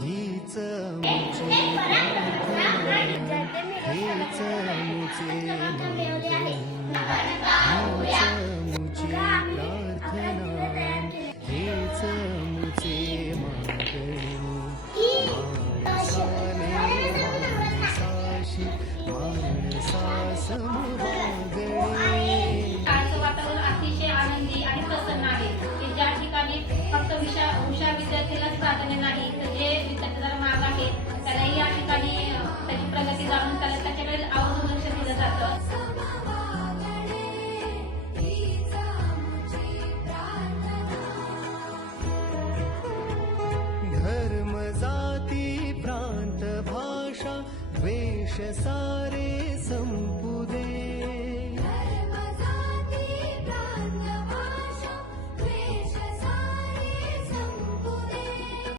一朝梦见古人，一朝梦见古人，一朝梦见那日人，一朝梦见马人。马人马人马人马人。सारे स